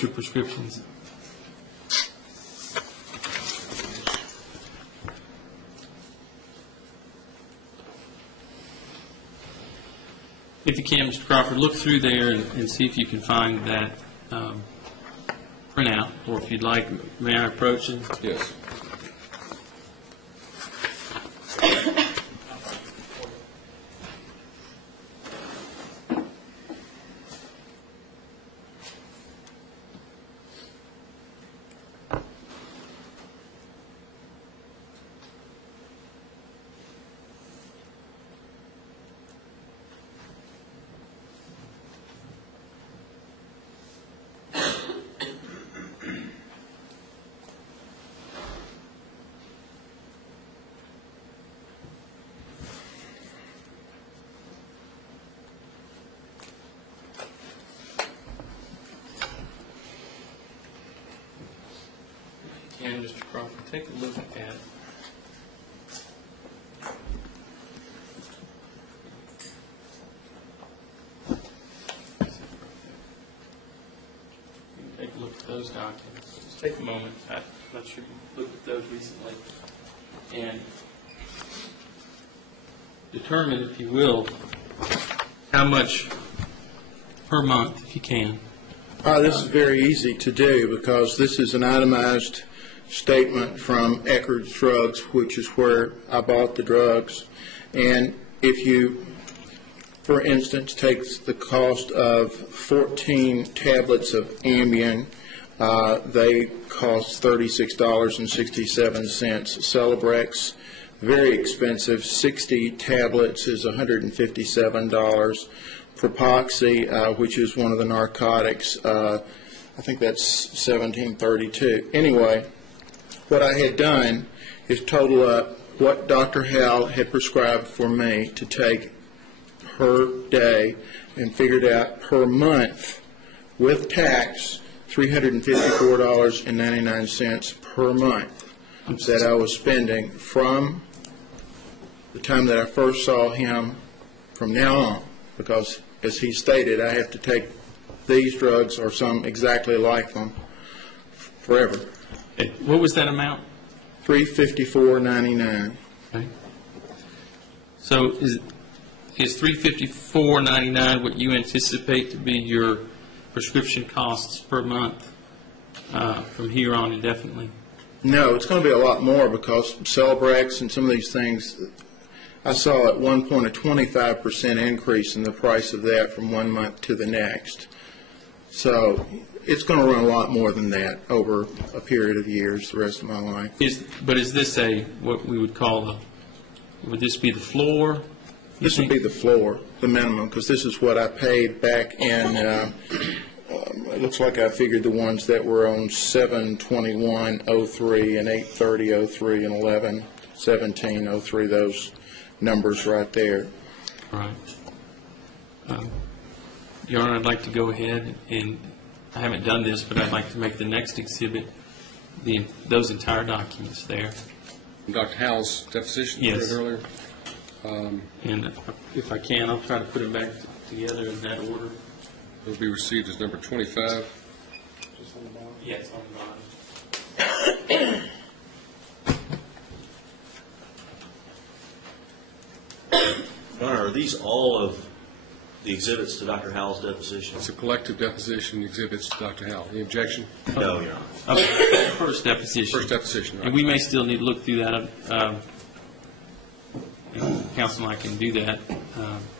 future prescriptions. If you can, Mr. Crawford, look through there and see if you can find that printout, or if you'd like, may I approach it? Yes. And Mr. Crawford, take a look at take a look at those documents. Just take a moment. I'm not sure you looked at those recently, and determine, if you will, how much per month, if you can. This is very easy to do because this is an itemized statement from Eckerd's Drugs, which is where I bought the drugs. And if you, for instance, take the cost of 14 tablets of Ambien, they cost $36.67. Celebrex, very expensive, 60 tablets is $157. Propoxy, which is one of the narcotics, I think that's $17.32. Anyway, what I had done is total up what Dr. Howell had prescribed for me to take per day and figured out per month with tax $354.99 per month that I was spending from the time that I first saw him from now on, because as he stated, I have to take these drugs or some exactly like them forever. Okay. What was that amount? $354.99. Okay. So is $354.99 what you anticipate to be your prescription costs per month from here on indefinitely? No, it's going to be a lot more because Celebrex and some of these things, I saw at one point a 25% increase in the price of that from one month to the next. So it's going to run a lot more than that over a period of years, the rest of my life. But is this what we would call would this be the floor? This would be the floor, the minimum, because this is what I paid back in, it looks like I figured the ones that were on 7/21/03 and 8/30/03 and 11/17/03, those numbers right there. Right. Your Honor, I'd like to go ahead and, I haven't done this, but I'd like to make the next exhibit those entire documents there. Dr. Howell's deposition Yes. earlier. And if I can, I'll try to put them back together in that order. Will be received as number 25. Just on the bottom? Yes, on the bottom. Your Honor, are these all of the exhibits to Dr. Howell's deposition? It's a collective deposition exhibits to Dr. Howell. Any objection? No, Your Honor. First deposition. First deposition, right. And we may still need to look through that. Counsel and I can do that,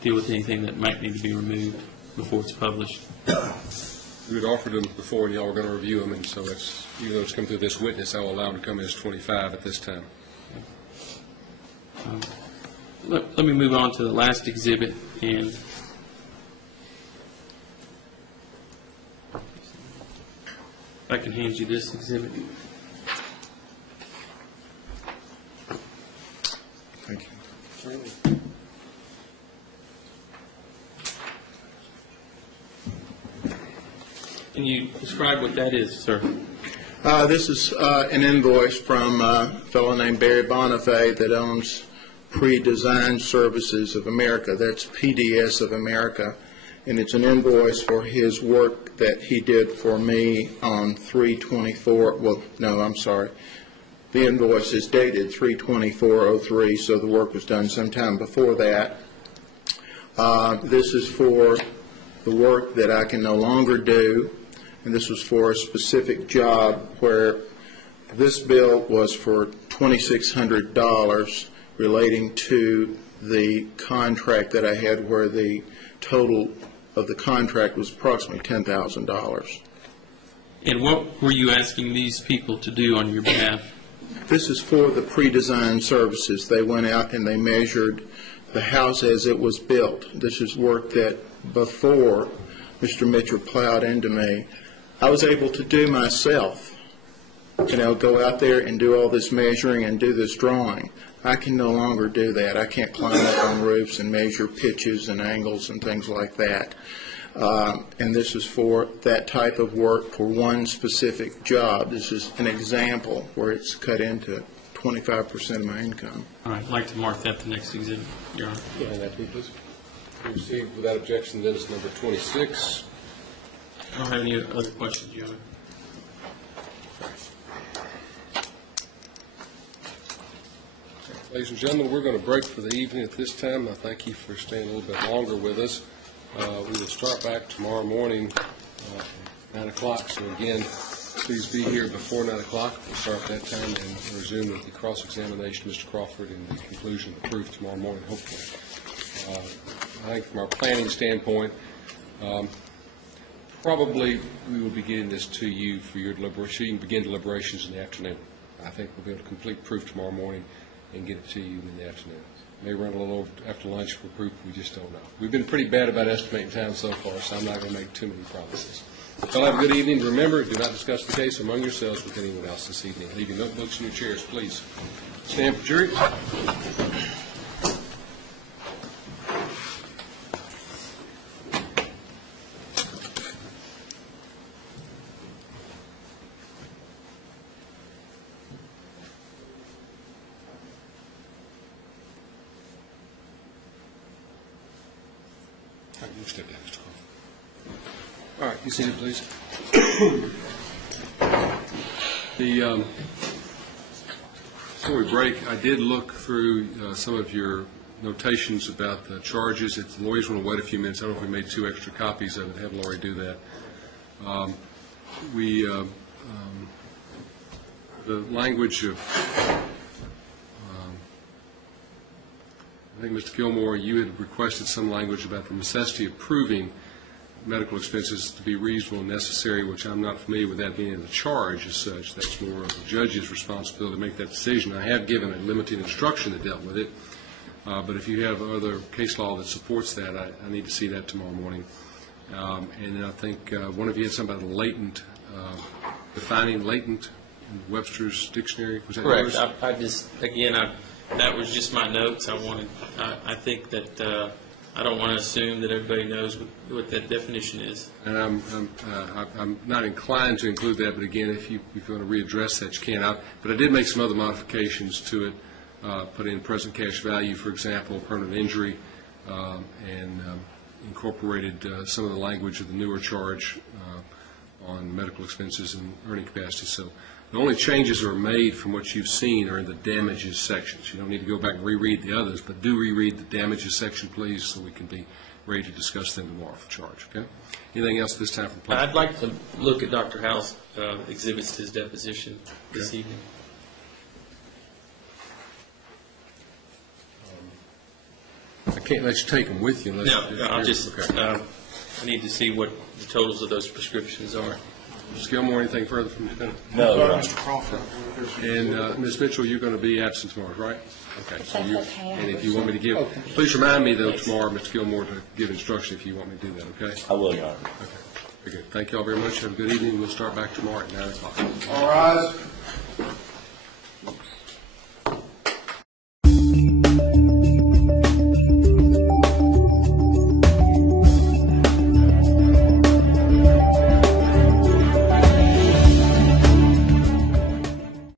deal with anything that might need to be removed before it's published. We had offered them before, and y'all were going to review them, and so that's, even though it's come through this witness, I will allow them to come in as 25 at this time. Let me move on to the last exhibit, and if I can hand you this exhibit. Thank you. Can you describe what that is, sir? This is an invoice from a fellow named Barry Bonifay that owns Pre-Design Services of America. That's PDS of America. and it's an invoice for his work that he did for me on 3/24, well, no, I'm sorry. The invoice is dated 3/24/03, so the work was done sometime before that. This is for the work that I can no longer do, and this was for a specific job where this bill was for $2,600 relating to the contract that I had where the total of the contract was approximately $10,000. And what were you asking these people to do on your behalf? This is for the pre-design services. They went out and they measured the house as it was built. This is work that before Mr. Mitchell plowed into me, I was able to do myself. Go out there and do all this measuring and do this drawing. I can no longer do that. I can't climb up on roofs and measure pitches and angles and things like that. And this is for that type of work for one specific job. This is an example where it's cut into 25% of my income. All right, I'd like to mark that the next exhibit, Your Honor. Hand that to me, please. Received without objection, then it's number 26. I don't have any other questions, Your Honor. Ladies and gentlemen, we're going to break for the evening at this time. I thank you for staying a little bit longer with us. We will start back tomorrow morning, 9 o'clock. So again, please be here before 9 o'clock. We'll start at that time and resume with the cross-examination of Mr. Crawford and the conclusion of the proof tomorrow morning, hopefully. I think from our planning standpoint, probably we will be getting this to you for your deliberation. You can begin deliberations in the afternoon. I think we'll be able to complete proof tomorrow morning and get it to you in the afternoon. May run a little over after lunch for proof. We just don't know. We've been pretty bad about estimating time so far, so I'm not going to make too many promises. So have a good evening. Remember, do not discuss the case among yourselves with anyone else this evening. Leave your notebooks in your chairs, please. Stand for jury. All right, you step down, Mr. Crawford. All right, you seated, please. Before we break, I did look through some of your notations about the charges. If the lawyers want to wait a few minutes, I don't know if we made 2 extra copies of it. Have Laurie do that. The language of I think, Mr. Gilmore, you had requested some language about the necessity of proving medical expenses to be reasonable and necessary, which I'm not familiar with that being in the charge as such. That's more of the judge's responsibility to make that decision. I have given a limited instruction that dealt with it, but if you have other case law that supports that, I need to see that tomorrow morning. And I think one of you had something about latent, defining latent in Webster's dictionary. Was that Correct. yours? I just, again, that was just my notes. I think that I don't want to assume that everybody knows what that definition is. And I'm not inclined to include that, but again, if you want to readdress that, you can. But I did make some other modifications to it, put in present cash value, for example, permanent injury, and incorporated some of the language of the newer charge on medical expenses and earning capacity. So the only changes that are made from what you've seen are in the damages sections. You don't need to go back and reread the others, but do reread the damages section, please, so we can be ready to discuss them tomorrow for charge, okay? Anything else this time from the I'd like to look at Dr. Howell's exhibits to his deposition this evening. I can't let you take them with you unless... No, I'll just, Okay. I need to see what the totals of those prescriptions are. Mr. Gilmore, anything further from the defendant? No, Your Honor. Mr. Crawford. And Ms. Mitchell, you're going to be absent tomorrow, right? Okay. So That's you, okay. and if you want me to give, please remind me though tomorrow, Mr. Gilmore, to give instruction if you want me to do that, okay? I will, Your Honor. Okay. Very good. Thank you all very much. Have a good evening. We'll start back tomorrow at 9 o'clock. All rise.